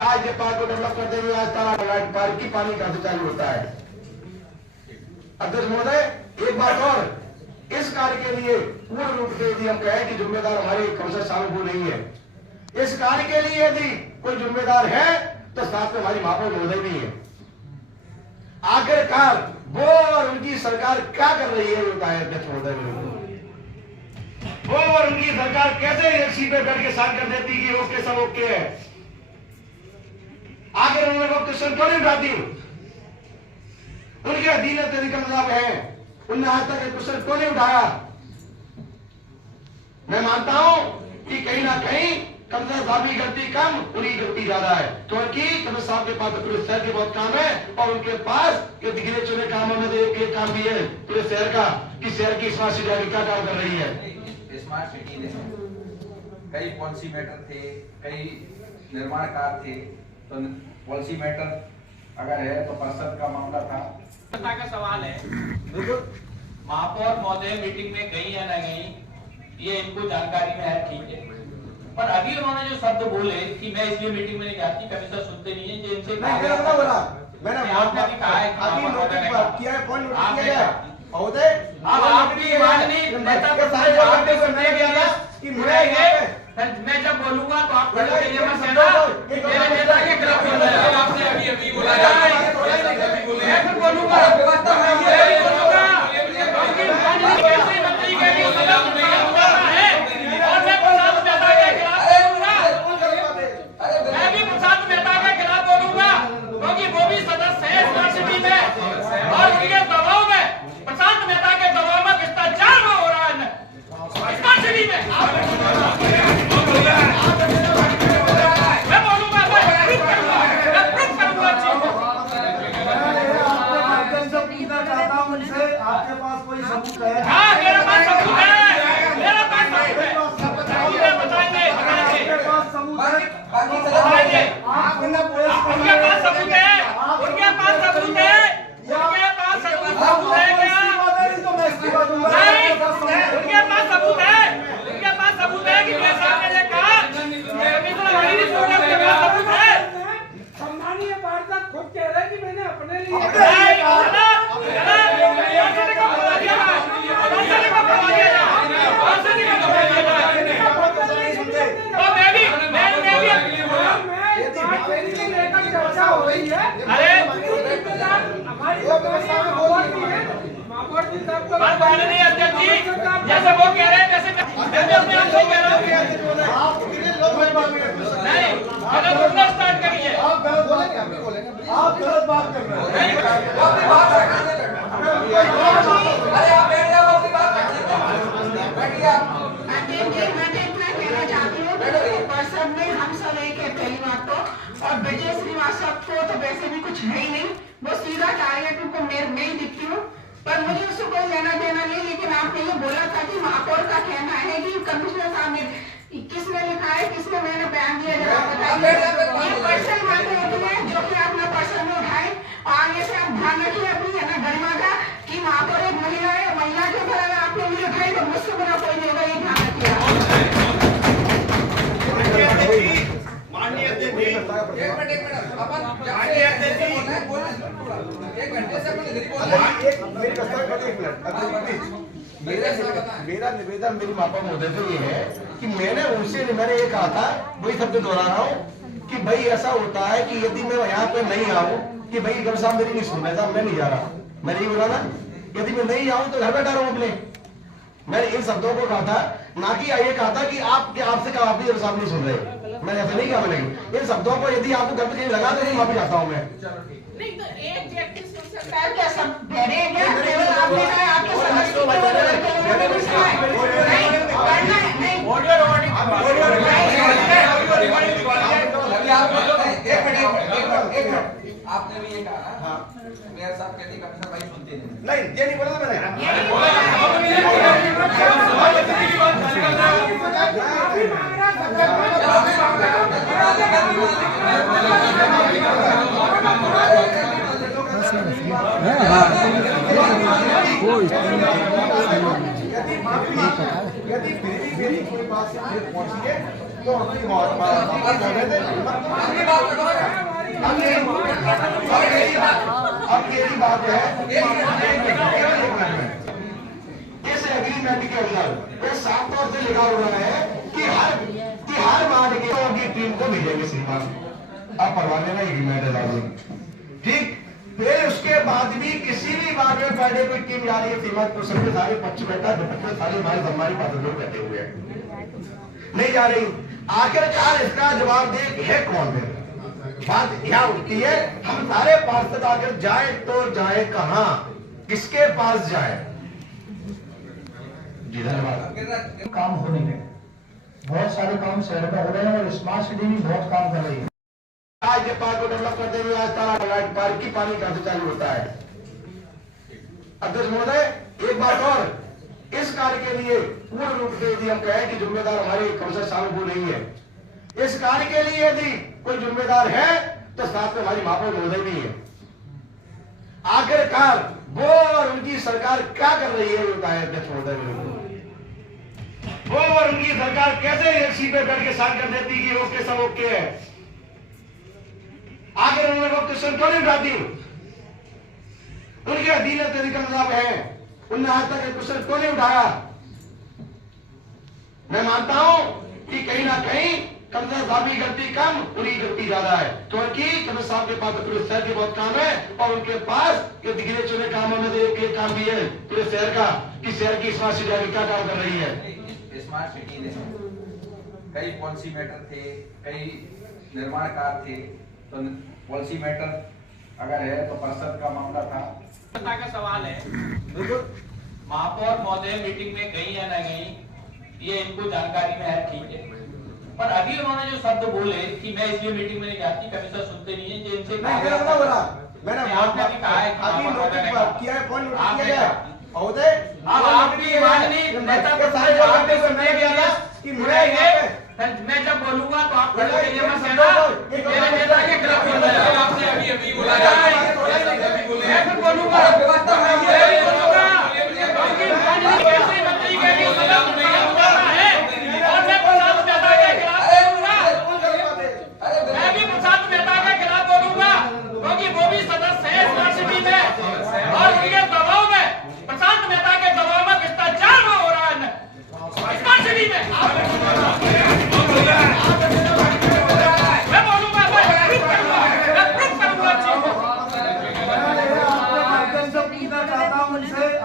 आज के पार्क को डेवलप करते हुए आज तारा पार्क की पानी कहां से चालू होता है। अध्यक्ष महोदय, एक बात और, इस कार्य के लिए पूर्ण रूप से यदि हम कहें कि जिम्मेदार हमारे कौशल साहब को नहीं है, इस कार्य के लिए यदि कोई जिम्मेदार है तो साथ में हमारी महापौर महोदय भी है। आखिरकार वो और उनकी सरकार क्या कर रही है बताए अध्यक्ष महोदय। वो और उनकी सरकार कैसे एक सीट पे बैठ के साइन कर देती कि ओके सब ओके है। आखिर उन्होंने वो क्वेश्चन क्यों नहीं उठाती? उनके अधीन निकल है, उनने आज तक क्वेश्चन क्यों नहीं उठाया? मैं मानता हूं कि कहीं ना कहीं कमिश्नर साहब की गलती कम, उनकी गलती ज्यादा है, क्योंकि कमिश्नर साहब के पास पूरे शहर के बहुत काम है और उनके पास ये गिने चुने कामों में से एक काम भी है पूरे शहर का कि शहर की स्मार्ट सिटी क्या काम कर रही है। स्मार्ट सिटी में कई पॉलिसी मैटर थे, कई निर्माण कार्य थे, तो पॉलिसी मैटर अगर है तो परिषद का मामला था। का सवाल है, महापौर महोदय मीटिंग में गई या न गई ये इनको जानकारी में है, ठीक है, पर अभी उन्होंने जो शब्द बोले कि मैं इसलिए मीटिंग में नहीं जाती, कमिश्नर सुनते नहीं है, जो इनसे मैंने आपने भी कहा है अभी नोटिस किया है, पॉइंट नोटिस किया है महोदय। अब आपकी माननीय नेता को सारे आपने सुनने गया था कि मैं जब बोलूंगा तो आप खड़े होकर ये मत कहना मेरे नेता के खिलाफ बोल रहे हैं। आपने अभी बोला मैं फिर बोलूंगा कैसे मंत्री के लिए खिलाफ नहीं है और मैं प्रशांत मेहता के खिलाफ बोलूंगा, मैं भी प्रशांत मेहता के खिलाफ बोलूंगा क्योंकि वो भी सदस्य है स्मार्ट सिटी में और उनके दबाव में, प्रशांत मेहता के दबाव में भ्रष्टाचार हो रहा है स्मार्ट सिटी में। मैं बोलूंगा, आपके पास कोई सबूत है? हाँ, मेरे पास सबूत है, मेरे पास सबूत है, बताएंगे आपके पास सबूत है? बताएंगे, आपने पुलिस को उनके पास सबूत है, उनके पास सबूत है, उनके पास सबूत है क्या? तो मैं इसकी बात दूंगा। नहीं, उनके पास सबूत है, उनके पास सबूत है कि मेरे सामने ने कहा उनके पास सबूत है। सम्मानीय पार्षद खुद कह रहे हैं कि मैंने अपने लिए चर्चा हो रही है। अरे माननीय अध्यक्ष जी, जैसे वो कह रहे हैं वैसे मैं अपने आप से कह रहा हूँ। नहीं, गलत बोलना स्टार्ट करिए। आप गलत बोलेंगे, हम भी बोलेंगे। आप गलत बात कर रहे हैं। अरे आप बैठ जाओ, अपनी बात बैठिए आप। मैं इतना कहना चाहती हूँ कि पर्षद में हम सब एक है पहली बात तो, और विजय श्रीवास्तव को तो वैसे भी कुछ है ही नहीं, वो सीधा टारगेट उनको मैं ही दिखती हूँ, पर मुझे उससे कोई लेना देना नहीं। लेकिन आपने ये बोला था कि महापौर का कहना है कि कमिश्नर साहब ने किसने लिखा है, किसने मैंने बयान दिया, जरा बताइए। ये पर्सनल बातें होती है जो कि आप अपना पर्सनल में उठाए और आगे से आप ध्यान रखिए अपनी है ना गरिमा का कि महापौर एक महिला है, महिला के ऊपर अगर आपने मुझे उठाई तो मुझसे बड़ा कोई नहीं होगा, ये ध्यान रखिएगा। एक मिनट अपन एक घंटे से अपन नहीं बोल रहे। मेरा निवेदन मेरी महापौर महोदय से ये है कि मैंने ये कहा था, वही शब्द दोहरा रहा हूँ कि भाई ऐसा होता है कि यदि मैं यहाँ पे नहीं आऊँ कि भाई गौर साहब मेरी नहीं सुन रहे साहब, मैं नहीं जा रहा, मैंने ये बोला ना, यदि मैं नहीं आऊँ तो घर बैठा रहूँ अपने। मैंने इन शब्दों को कहा था, ना कि ये कहा था कि आपसे कहा आप भी गौर साहब नहीं सुन रहे, मैंने ऐसा नहीं कहा। मैंने इन शब्दों को यदि आपको गलत कहीं लगा तो वहां जाता हूँ मैं। नहीं तो एक व्यक्ति सुन सकता है क्या? सब बहरे हैं क्या? केवल आपने कहा आपके सदस्य को नहीं पढ़ना है, नहीं आपने भी ये कहा ना, मेयर साहब कहते कमिश्नर भाई सुनते नहीं, ये नहीं बोला मैंने। यदि मेरी कोई बात से पहुंची है अब यही बात है इस एग्रीमेंट के अंदर ये साफ तौर से लिखा हुआ है कि हर बार की टीम को भेजेंगे सीमा। अब परवाह लेना एग्रीमेंट है लाजमी, ठीक। फिर उसके बाद भी किसी भी बात में पहले कोई टीम जा रही है सीमा तो सबके सारे पक्ष बैठा दुपट्टे सारे हमारी पास बैठे हुए हैं, नहीं जा रही। आखिरकार इसका जवाब दे है कौन है? बात यह उठती है हम सारे पार्षद आकर जाए तो जाए कहां, किसके पास जाए? जी धन्यवाद। काम हो नहीं रहे, बहुत सारे काम शहर में हो रहे हैं और स्मार्ट सिटी भी बहुत काम कर रही है। आज ये पार्क को डेवलप करते हुए आज तारा पार्क की पानी कहां से चालू होता है? अध्यक्ष महोदय एक बात और, इस कार्य के लिए पूर्ण रूप से यदि हम कहें कि जिम्मेदार हमारे कौशल साहब वो नहीं है, इस कार्य के लिए यदि कोई जिम्मेदार है तो साथ में हमारी महापौर महोदय भी है। आखिरकार वो और उनकी सरकार क्या कर रही है बताए अध्यक्ष महोदय, वो और उनकी सरकार कैसे एक सीट पे बैठ के साथ कर देती कि ओके सब ओके है? आखिर उन्होंने वो क्वेश्चन क्यों नहीं उठाती? उनके अधीन साहब है, उन्होंने आज तक क्वेश्चन क्यों नहीं उठाया? मैं मानता हूं कि कहीं ना कहीं कमिश्नर साहब की गलती कम, उनकी गलती ज्यादा है, क्योंकि कमिश्नर साहब के पास पूरे शहर के बहुत काम है और उनके पास ये गिने चुने कामों में से एक काम भी है पूरे शहर का कि शहर की स्मार्ट सिटी क्या काम कर रही है। स्मार्ट सिटी में कई पॉलिसी मैटर थे, कई निर्माण कार्य थे, तो पॉलिसी मैटर अगर है तो परिषद का मामला था। का सवाल है, महापौर महोदय मीटिंग में गई या न गई ये इनको जानकारी में है, ठीक है, पर अभी उन्होंने जो शब्द बोले कि मैं इसलिए मीटिंग में नहीं जाती, कमिश्नर सुनते नहीं है, इनसे मैंने आपने भी कहा है अभी नोटिस किया है, कौन नोटिस किया है? महोदय अब आपकी माननीय नेता के सारे आपने सुनने के लिए कि मैं जब बोलूंगा तो आप ये मत कहना मेरे नेता के खिलाफ बोलना। आपने अभी बुलाया है, मैं फिर बोलूंगा कृषि मंत्री के लिए सदन नहीं होता है और मैं प्रसाद मेहता के खिलाफ बोलूंगा, मैं भी प्रसाद मेहता के खिलाफ बोलूंगा क्योंकि वो भी सदस्य है स्मार्ट सिटी में और उनके दबाव में प्रशांत मेहता के दबाव में भ्रष्टाचार हो रहा है स्मार्ट सिटी में। मैं बोलूंगा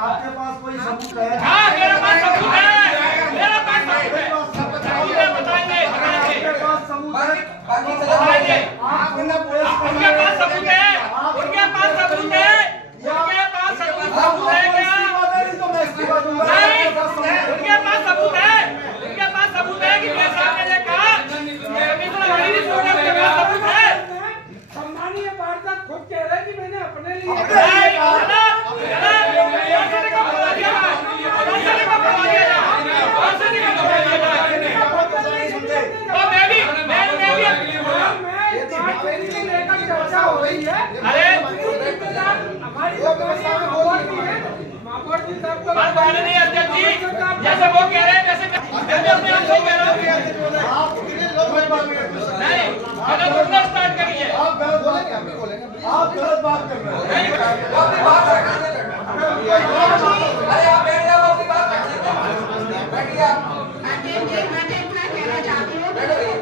आपके पास कोई सबूत है? हाँ मेरे पास सबूत है, मेरे पास सबूत है, बताएंगे आपके पास सबूत है? बताएंगे, आपने पुलिस को उनके पास सबूत है, उनके पास सबूत है, उनके पास सबूत है क्या? तो मैं इस्तीफा दूंगा। नहीं, उनके पास सबूत है, उनके पास सबूत है कि मेरे सामने ने कहा सबूत है। सम्मानीय पार्षद खुद कह रहे हैं कि मैंने अपने लिए चर्चा हो रही है। अरे हमारी माननीय अध्यक्ष जी जैसे वो कह रहे हैं वैसे मैं अपने आप से कह रहा हूँ। नहीं गलत बोलना स्टार्ट करिए। आप गलत बात कर रहे हैं। आप गलत बात कर रहे हैं।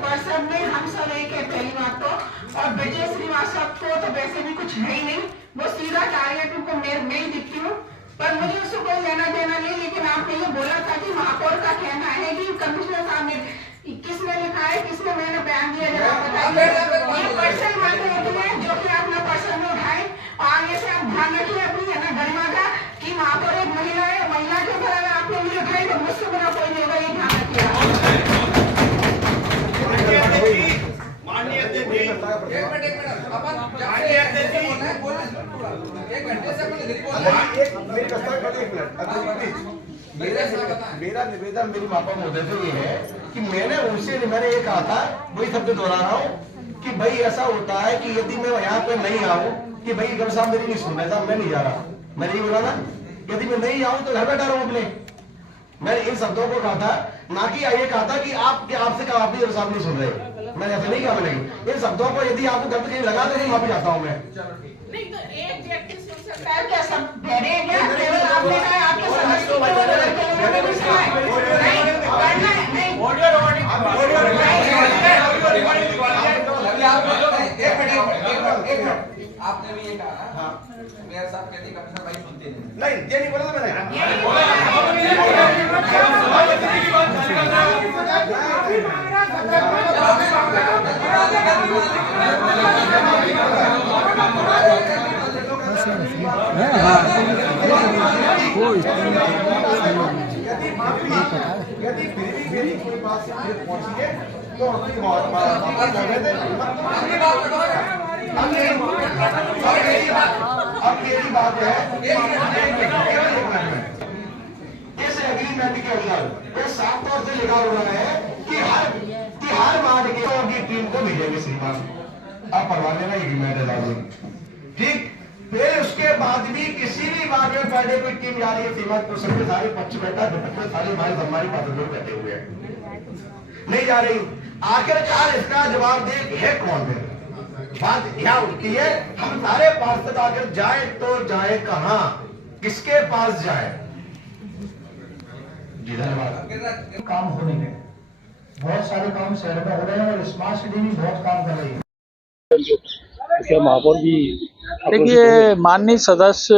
पर्षद में हम सब एक है पहली बात तो, और विजय श्रीवास्तव को तो वैसे भी कुछ है ही नहीं, वो सीधा टारगेट उनको मैं ही दिखती हूँ, पर मुझे उससे कोई लेना देना नहीं। लेकिन आपने ये बोला था कि महापौर का कहना है कि कमिश्नर साहब ने किसने लिखा है, किसने मैंने बयान दिया, जरा बताइए। ये पर्सनल बातें होती है जो कि आप ना पर्सन में उठाए और आगे से आप ध्यान रखिए अपनी है ना गरिमा का कि महापौर एक महिला है, महिला के ऊपर अगर आपने मुझे उठाई तो मुझसे बड़ा कोई नहीं होगा, ये ध्यान रखिएगा। माननीय अध्यक्ष जी एक मिनट अपन माननीय अध्यक्ष जी एक घंटे से अपन नहीं बोल रहे। मेरा निवेदन मेरी मापा महोदय से ये है कि मैंने ये कहा था, वही शब्द दोहरा रहा हूँ कि भाई ऐसा होता है कि यदि मैं यहाँ पे नहीं आऊँ कि भाई गम साहब मेरी नहीं सुन रहे साहब, मैं नहीं जा रहा, मैंने ये बोला ना, यदि मैं नहीं आऊँ तो घर बैठा रहूँ अपने। मैंने इन शब्दों को कहा था, ना कि ये कहा था कि आपसे कहा आपने साहब नहीं सुन रहे। मैंने ऐसा नहीं कहा। मैंने इन शब्दों को यदि आपको गलत कहीं लगा तो नहीं माफी चाहता हूँ मैं। नहीं तो एक व्यक्ति सुन सकता है क्या? सब बहरे हैं क्या? केवल आपने कहा आपके समझ को नहीं करना है। आपने भी ये कहा ना, मेयर साहब कहते हैं कमिश्नर भाई सुनते नहीं। नहीं, ये नहीं बोला था मैंने। यदि मेरी कोई बात से पहुंची है तो अब मेरी बात है, इस एग्रीमेंट के अंदर ये साफ तौर से लिखा हुआ है कि हर मार्च की टीम को भेजेंगे श्रीमान। आप पढ़वा लेना एग्रीमेंट है लाजमी, ठीक। फिर उसके बाद भी किसी भी बात में पहले कोई टीम जा रही है सीमा तो सबके सारे पक्ष बैठा सारे हमारी बात बैठे हुए हैं, नहीं जा रही। आखिरकार इसका जवाब दे है कौन है? बात यहाँ उठती है, हम सारे पार्षद आकर जाए तो जाए कहां, किसके पास जाए? जी धन्यवाद। काम होने हैं, बहुत सारे काम शहर में हो रहे हैं और स्मार्ट सिटी भी बहुत काम कर रही है। क्या महापौर जी? देखिए, माननीय सदस्य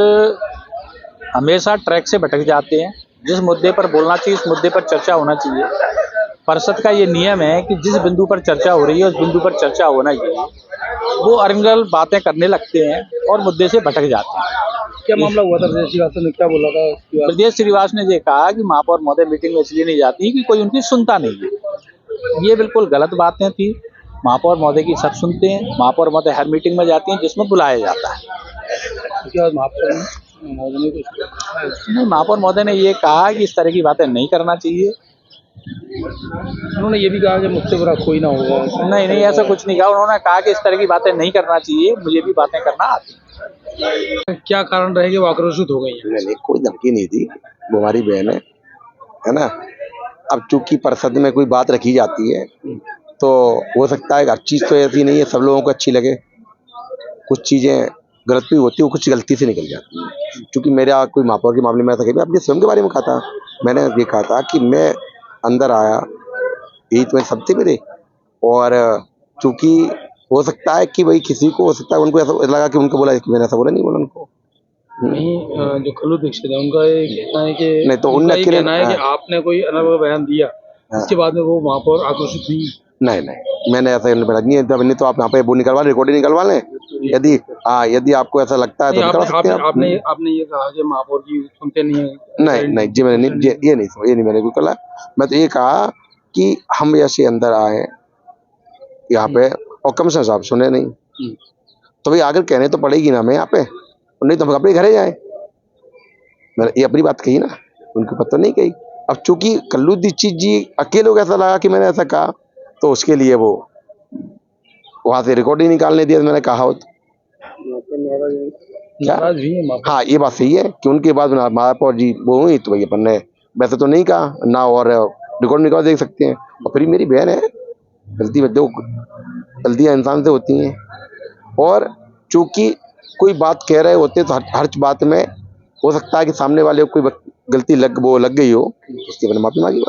हमेशा ट्रैक से भटक जाते हैं। जिस मुद्दे पर बोलना चाहिए उस मुद्दे पर चर्चा होना चाहिए। परिषद का ये नियम है कि जिस बिंदु पर चर्चा हो रही है उस बिंदु पर चर्चा होना चाहिए। वो अरंगल बातें करने लगते हैं और मुद्दे से भटक जाते हैं। क्या मामला हुआ था? ब्रजेश श्रीवास्तव ने क्या बोला था? ब्रजेश श्रीवास्तव ने ये कहा कि महापौर महोदय मीटिंग में इसलिए नहीं जाती कि कोई उनकी सुनता नहीं है। ये बिल्कुल गलत बातें थी। महापौर महोदय की सब सुनते हैं। महापौर महोदय हर मीटिंग में जाती हैं जिसमें बुलाया जाता है। महापौर महोदय ने ये कहा कि इस तरह की बातें नहीं करना चाहिए। उन्होंने ये भी कहा कि मुझसे बुरा कोई ना होगा। नहीं, ऐसा कुछ नहीं कहा। उन्होंने कहा कि इस तरह की बातें नहीं करना चाहिए, मुझे भी बातें करना आती है। क्या कारण रहे कि वो आक्रोशित हो गई है? नहीं, कोई धमकी नहीं थी, वो हमारी बहन है ना। अब चूंकि परिषद में कोई बात रखी जाती है तो हो सकता है हर चीज़ तो ऐसी नहीं है सब लोगों को अच्छी लगे। कुछ चीज़ें गलत भी होती है, कुछ गलती से निकल जाती है। क्योंकि मेरा कोई महापौर के मामले में ऐसा कहीं अपने स्वयं के बारे में कहा था। मैंने ये कहा था कि मैं अंदर आया, यही तो सबसे मेरे, और चूंकि हो सकता है कि भाई किसी को हो सकता है उनको ऐसा लगा कि उनको बोला, मैंने ऐसा बोला नहीं बोला उनको। नहीं, जो खल्लू दीक्षित है उनका ये कहना है कि नहीं तो उनका कहना है कि आपने कोई अलग बयान दिया, इसके बाद में वो महापौर आक्रोशित हुई। नहीं, मैंने ऐसा नहीं है। जब नहीं तो आप यहाँ पे वो निकलवा लें, रिकॉर्डिंग निकलवा लें। यदि आपको ऐसा लगता है तो निकलवा सकते हैं। आपने ये कहा कि महापौर की सुनते नहीं है। नहीं जी, मैंने ये नहीं मैंने कोई कहा। मैं तो ये कहा कि हम ऐसे अंदर आए यहाँ पे और कमिश्नर साहब सुने नहीं, तो भाई आगे कहने तो पड़ेगी ना हमें यहाँ पे, नहीं तो हम अपने घरे जाए। मैंने ये अपनी बात कही ना, उनकी बात तो नहीं कही। अब चूंकि कल्लू दीक्षित जी अकेले को ऐसा लगा कि मैंने ऐसा कहा तो उसके लिए वो वहां से रिकॉर्डिंग निकालने दिया। मैंने कहा हो क्या? हाँ, ये बात सही है कि उनके बाद महापौर जी वो हुई तो भाई अपन ने वैसे तो नहीं कहा ना, और रिकॉर्ड निकाल देख सकते हैं। और फिर मेरी बहन है, गलतियां इंसान से होती हैं, और चूंकि कोई बात कह रहे होते तो हर बात में हो सकता है कि सामने वाले को कोई गलती लग गई हो, उसकी मैंने माफी मांगी।